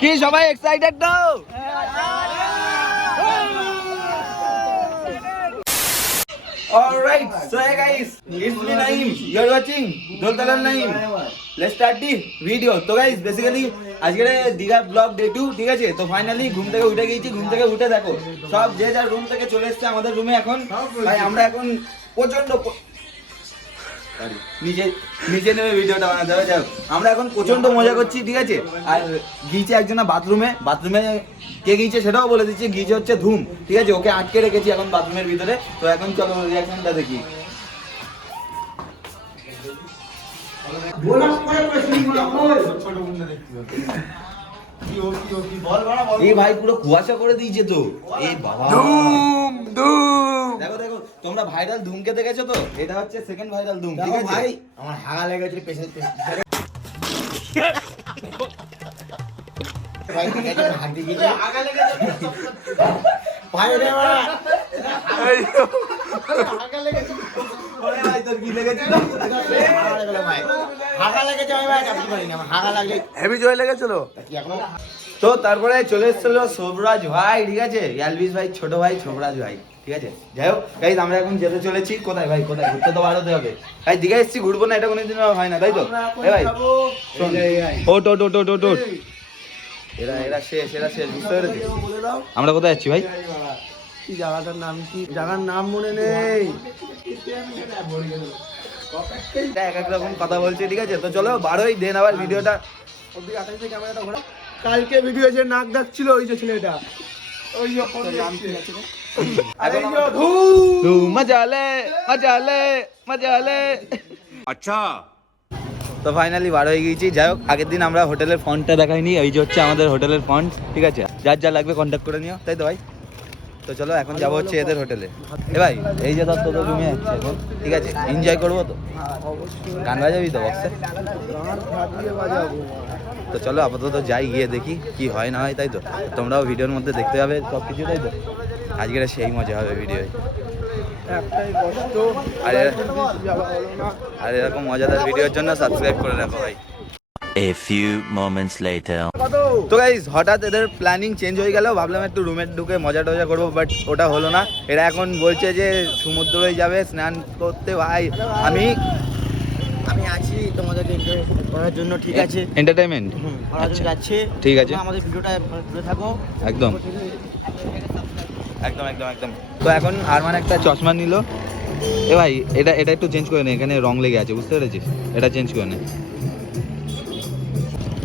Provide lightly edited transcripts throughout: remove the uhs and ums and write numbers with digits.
কি সবাই এক্সাইটেড তো? Alright, so hey guys, it's me Naeem. You're watching Doltalan Naeem. Let's start the video. So guys, basically আজকে Digha blog day 2, ঠিক আছে? তো ফাইনালি ঘুম থেকে উঠে গেছি, ঘুম থেকে উঠে দেখো সব যে যার রুম থেকে চলে এসেছে আমাদের রুমে এখন। ভাই আমরা এখন প্রচন্ড নিচে নেমে ভিডিওটা বানাতে হবে। যাও আমরা এখন প্রচন্ড মজা করছি, ঠিক আছে? আর গিয়েছে একজনা বাথরুমে কে গিয়েছে সেটাও বলে দিচ্ছি। গিয়েছে হচ্ছে ধুম, ঠিক আছে? ওকে আটকে রেখেছি এখন বাথরুমের ভিতরে। তো এখন চলো রিয়াকশনটা দেখি। এই ভাই পুরো কুয়াশা করে দিয়েছে তো। এই বাবা দেখো দেখো, তোমরা ভাইরাল ধুমকে দেখেছো তো? এটা হচ্ছে সেকেন্ড ভাইরাল ধুম, ঠিক আছে? ভাই আমার হাগা লেগেছে পেছনে ভাই, ঠিক আছে? হাত দিয়ে গিয়ে হাগা লেগেছে ভাই রে বাবা, হাগা লেগেছে। ওরে ভাই তোর কি লেগেছে? ভাই হাগা লেগেছে ভাই, কাটতে পারিনি আমার। হাগা লাগলে হেভি জয় লেগেছিল কি এখন। তো তারপরে চলে এসেছিল শোভরাজ ভাই, ঠিক আছে? এলভিস ভাই ছোট ভাই শোভরাজ ভাই, ঠিক আছে? যাই হোক গাইস, আমরা এখন যেতে চলেছি কোথায় ভাই? কোথায় ঘুরতে তো বাড়াতে হবে ভাই। দীঘা এসেছি, ঘুরবো না এটা কোনোদিন হয় না, তাই তো? এই ভাই ওট ওট ওট ওট ওট ওট, এরা শেষ বুঝতে পেরেছি। আমরা কোথায় যাচ্ছি ভাই? কি জায়গাটার নাম কি? জায়গার নাম মনে নেই। এক এক রকম কথা বলছে, ঠিক আছে? তো চলো বারোই দেন আবার ভিডিওটা। কালকে ভিডিও যে নাক ডাকছিল ওই যে ছেলেটা, ওই যে নাম কি আছে? আচ্ছা, তো ফাইনালি বার হয়ে গিয়েছি। যাই হোক, আগের দিন আমরা হোটেলের ফন্টটা দেখাইনি। এই যে হচ্ছে আমাদের হোটেলের ফন্ট, ঠিক আছে? যার যা লাগবে কন্ট্যাক্ট করে নিও, তাই তো ভাই? তো চলো এখন যাবো হচ্ছে এদের হোটেলে। এ ভাই এই যে তোর রুমে যাচ্ছে এখন, ঠিক আছে? এনজয় করবো তো? গান বাজাবি তো বক্সে? তো চলো আপাতত যাই, গিয়ে দেখি কি হয় না হয়, তাই তো? তোমরাও ভিডিওর মধ্যে দেখতে পাবে সব কিছু, তাই তো? আজকের সেই মজা হবে ভিডিওয়। আর এরকম মজাদার ভিডিওর জন্য সাবস্ক্রাইব করে রাখো ভাই। A few moments later. তো গাইস হঠাৎ এদের প্ল্যানিং চেঞ্জ হয়ে গেল। ভাবলাম একটু রুমে ঢুকে মজা টজা করবো, বাট ওটা হলো না। এরা এখন বলছে যে সমুদ্রে যাবে স্নান করতে। ভাই আমি আছি তোমাদেরকে এনজয় করার জন্য, ঠিক আছে? এন্টারটেইনমেন্ট যাচ্ছে, ঠিক আছে? আমাদের ভিডিওটা ঘুরে থাকো একদম একদম একদম একদম। তো এখন আরমান একটা চশমা নিল। এ ভাই এটা একটু চেঞ্জ করে নে, এখানে রং লেগে আছে, বুঝতে পেরেছিস? এটা চেঞ্জ করে নে।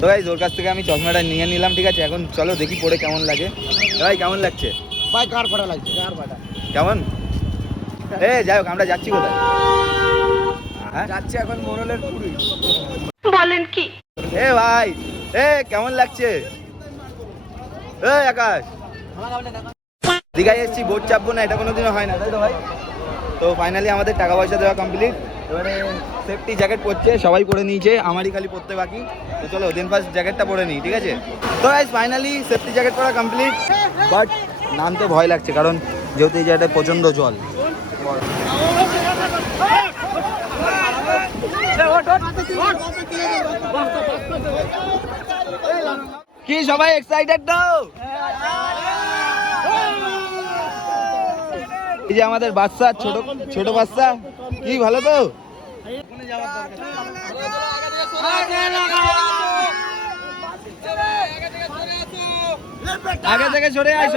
তো গাইস ওর কাছ থেকে আমি চশমাটা নিয়ে নিলাম, ঠিক আছে? এখন চলো দেখি পরে কেমন লাগে। ভাই কেমন লাগছে ভাই? কার ফাটা লাগছে? কার ফাটা কেমন? যাই হোক, আমরা যাচ্ছি কোথায়? হ্যাঁ যাচ্ছে এখন মোরলের পুরী। বলেন কি? ভাই কেমন লাগছে? আকাশ, দীঘায় এসেছি, বোট চাপবো না, এটা কোনোদিনও হয় না, তাই তো ভাই? তো ফাইনালি আমাদের টাকা পয়সা দেওয়া কমপ্লিট। এবারে সেফটি জ্যাকেট পরছে, সবাই পরে নিয়েছে, আমারই খালি পরতে বাকি। তো চলো দিন ফার্স্ট জ্যাকেটটা পরে নিই, ঠিক আছে? তো গাইস ফাইনালি সেফটি জ্যাকেট পরা কমপ্লিট, বাট নামতে ভয় লাগছে কারণ যেহেতু এই জায়গাটায় প্রচণ্ড জল। কি সবাই এক্সাইটেড তো? এই যে আমাদের বাচ্চা, ছোট বাচ্চা, কি ভালো তো? আগে থেকে সরে আয়।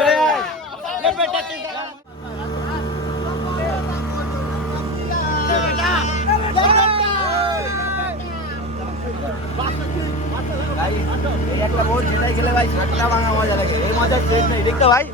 এই একটা বোট যেটাই খেলে ভাই সাতটা ভাঙা মজা লাগে, এই মজার শেষ নেই, দেখতে ভাই।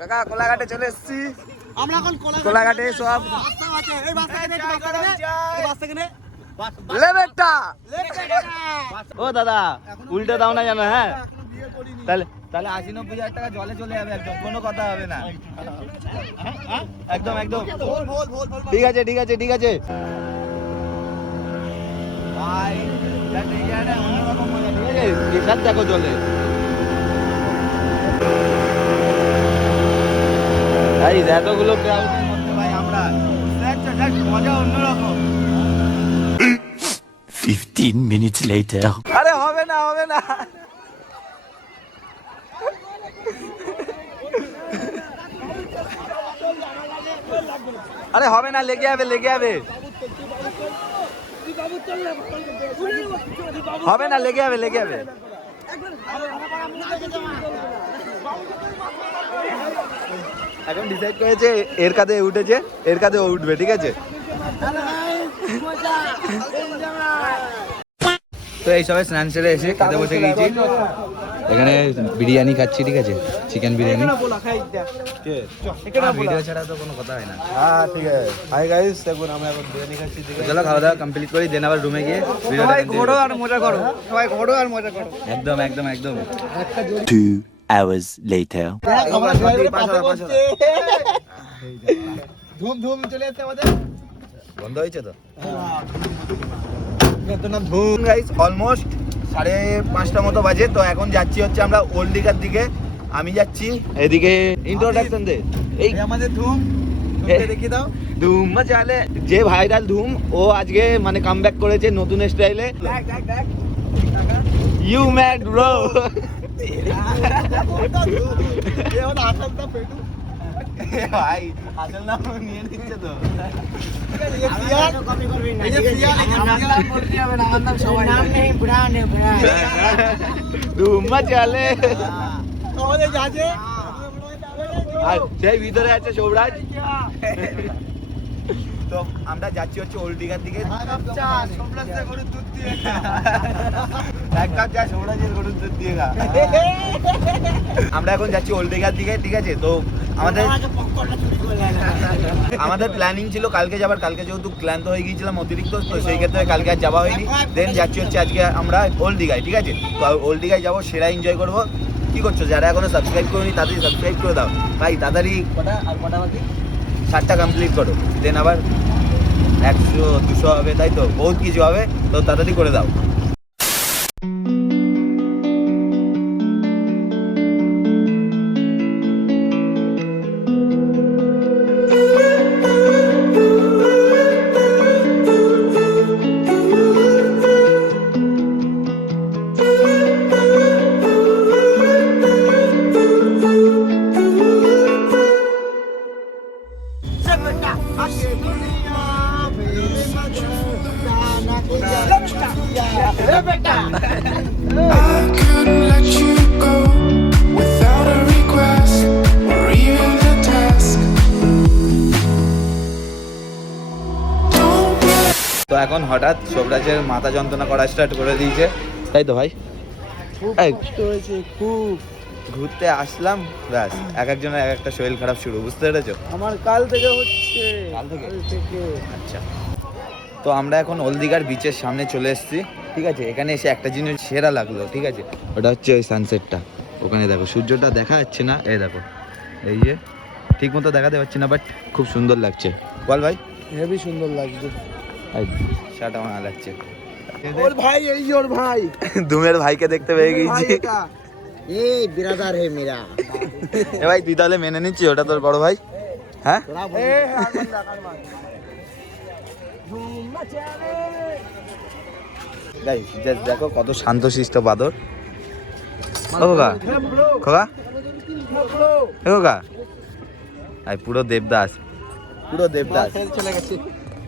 কাকা কোলাঘাটে চলে এসেছি আমরা এখন কোলাঘাটে সব এই বাসটা লেবেটা। ও দাদা উল্টে দাও না জানো? হ্যাঁ তাহলে তাহলে 80-90 হাজার টাকা জলে চলে যাবে একদম, কোনো কথা হবে না। একদম একদম ঠিক আছে ঠিক আছে ঠিক আছে ভাই, অন্যরকম মজা, ঠিক আছে? প্রেশার দেখো জলে, এতগুলো ক্রাউডের মধ্যে ভাই আমরা মজা অন্যরকম। 15 minutes later. আরে হবে না হবে না, আরে হবে না, লেগে যাবে লেগে যাবে, হবে না, লেগে যাবে লেগে যাবে। এখন ডিসাইড করেছে এর কাঁধে উঠেছে, এর কাঁধে ও উঠবে, ঠিক আছে? তো এই সবাই স্নান সেরে এসে খেতে বসে গেছি, এখানে বিরিয়ানি খাচ্ছি, ঠিক আছে? চিকেন বিরিয়ানি। ভিডিও ছাড়া তো কোনো কথা হয় না। হ্যাঁ ঠিক আছে। হাই গাইস, দেখুন আমরা এখন বিরিয়ানি খাচ্ছি। চলো খাওয়া দাওয়া কমপ্লিট করি, দেন আবার রুমে গিয়ে সবাই ঘোরো আর মজা করো, সবাই ঘোরো আর মজা করো। একদম একদম একদম। 2 hours later. ধুম ধুম চলে যাচ্ছে আমাদের। বন্ধ হয়েছে তো ধুম গাইস, অলমোস্ট 5:30 মতো বাজে। তো এখন যাচ্ছি হচ্ছে আমরা ওল্ড দীঘার দিকে। আমি যাচ্ছি এদিকে, ইন্ট্রোডাকশন দে। এই আমাদের ধুম দেখিয়ে দাও। ধুম চালে যে ভাইরাল ধুম, ও আজকে মানে কামব্যাক করেছে নতুন স্টাইলে। You mad bro. ভাই আসল নাম নিয়ে নিচ্ছে তো। ধুম চালে আর সেই ভিতরে আছে সৌরাজ। তো আমরা যাচ্ছি হচ্ছে ওল্ড দীঘার দিকে। এক কাপ চা সৌরাজের গরুর দুধ দিয়ে খা। আমরা এখন যাচ্ছি ওল্ড দীঘার দিকে, ঠিক আছে? তো আমাদের প্ল্যানিং ছিল কালকে যাবার, কালকে যেহেতু ক্লান্ত হয়ে গিয়েছিলাম অতিরিক্ত, তো সেই ক্ষেত্রে কালকে আর যাওয়া হয়নি। দেন যাচ্ছি হচ্ছে আজকে আমরা ওল্ড দীঘায়, ঠিক আছে? তো ওল্ড দীঘায় যাবো, সেরা এনজয় করবো। কি করছো? যারা এখনো সাবস্ক্রাইব করোনি তাড়াতাড়ি সাবস্ক্রাইব করে দাও ভাই, তাড়াতাড়ি। কটা বাকি? 7টা কমপ্লিট করো, দেন আবার 100-200 হবে, তাই তো বহুত কিছু হবে, তো তাড়াতাড়ি করে দাও। I couldn't let you go without a request or even a task. তো এখন হঠাৎ শোভরাজের মাথা যন্ত্রণা করা স্টার্ট করে দিয়েছে, তাই তো ভাই? এই হয়েছে খুব। ঘুরতে আসলাম, ব্যাস এক একজনের এক একটা শরীর খারাপ শুরু, বুঝতে পেরেছো? আমার কাল থেকে হচ্ছে। কাল থেকে? থেকে। আচ্ছা, তো আমরা এখন ওল্ড দীঘার বিচের সামনে চলে এসেছি, ঠিক আছে? এখানে এসে একটা জিনিস সেরা লাগলো, ঠিক আছে? ওটা হচ্ছে ওই সানসেটটা। ওখানে দেখো সূর্যটা দেখা যাচ্ছে না, এই দেখো, এই যে ঠিক মতো দেখাতে পারছি না, বাট খুব সুন্দর লাগছে। বল ভাই। হেবি সুন্দর লাগছে। শার্ট আমার ভালো লাগছে। ওর ভাই, এই যে ওর ভাই। ধুমের ভাইকে দেখতে পেয়ে গেছি। এই বিরাদার হে মেরা। এ ভাই তুই তাহলে মেনে নিচ্ছি ওটা তোর বড় ভাই? হ্যাঁ গাইস, জাস্ট দেখো কত শান্তশিষ্ট বাদর। ও খোকা, খোকা, এ খোকা, আই পুরো দেবদাস, পুরো দেবদাস। চলে গেছে।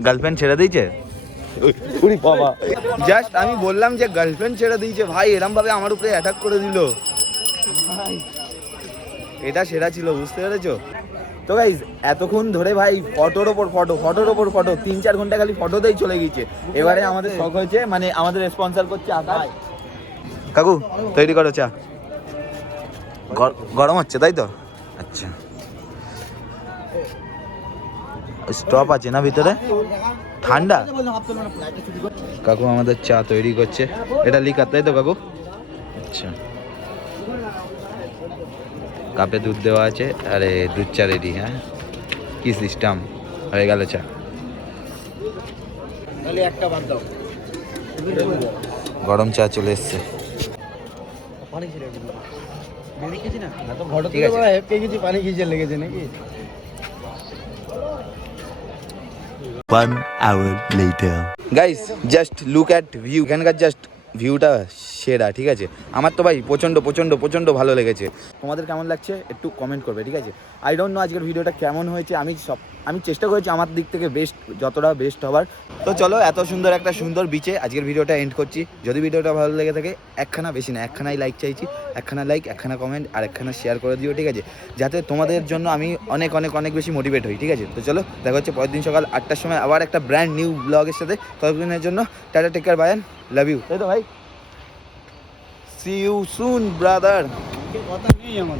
গার্লফ্রেন্ড ছেড়ে দিয়েছে? উরি বাবা, জাস্ট আমি বললাম যে গার্লফ্রেন্ড ছেড়ে দিয়েছে, ভাই এরম ভাবে আমার উপরে অ্যাটাক করে দিল। এটা সেরা ছিল, বুঝতে পেরেছো? তো গাইস এতক্ষণ ধরে ভাই ফটোর ওপর ফটো, ফটোর ওপর ফটো, 3-4 ঘন্টা খালি ফটোতেই চলে গিয়েছে। এবারে আমাদের শখ হয়েছে, মানে আমাদের স্পন্সর করছে আকাশ। কাকু তৈরি করো চা। গরম হচ্ছে তাই তো? আচ্ছা, স্টপ আছে না ভিতরে? ঠান্ডা? কাকু আমাদের চা তৈরি করছে, এটা লিকার তাই তো কাকু? আচ্ছা, কাপে দুধ দেওয়া আছে, আরে দুধ চা রেডি। হ্যাঁ, কি সিস্টেম হয়ে গেল চা। তাহলে একটা বাদ দাও। গরম চা চলে এসছে। পানি ছিল বেরি খেয়েছি না, তো ঘটো ঠিক থেকে আছে। বড় হেপকে গেছি, পানি খিচে লেগেছে নাকি? 1 hour later. Guys just look at view, এখানকার জাস্ট ভিউটা সেরা, ঠিক আছে। আমার তো ভাই প্রচণ্ড প্রচণ্ড প্রচণ্ড ভালো লেগেছে। তোমাদের কেমন লাগছে একটু কমেন্ট করবে, ঠিক আছে। আই ডোন্ট নো আজকের ভিডিওটা কেমন হয়েছে, আমি চেষ্টা করেছি আমার দিক থেকে বেস্ট, যতটা বেস্ট হবার। তো চলো, এত সুন্দর একটা সুন্দর বিচে আজকের ভিডিওটা এন্ড করছি। যদি ভিডিওটা ভালো লেগে থাকে একখানা, বেশি না একখানাই লাইক চাইছি, একখানা লাইক, একখানা কমেন্ট আর একখানা শেয়ার করে দিও, ঠিক আছে, যাতে তোমাদের জন্য আমি অনেক অনেক অনেক বেশি মোটিভেট হই, ঠিক আছে। তো চলো, দেখা হচ্ছে পরের দিন সকাল 8টার সময় আবার একটা ব্র্যান্ড নিউ ব্লগের সাথে। ততদিনের জন্য tata, take care, bye and love you, তাই তো ভাই। See you soon brother. কথা নেই আমার।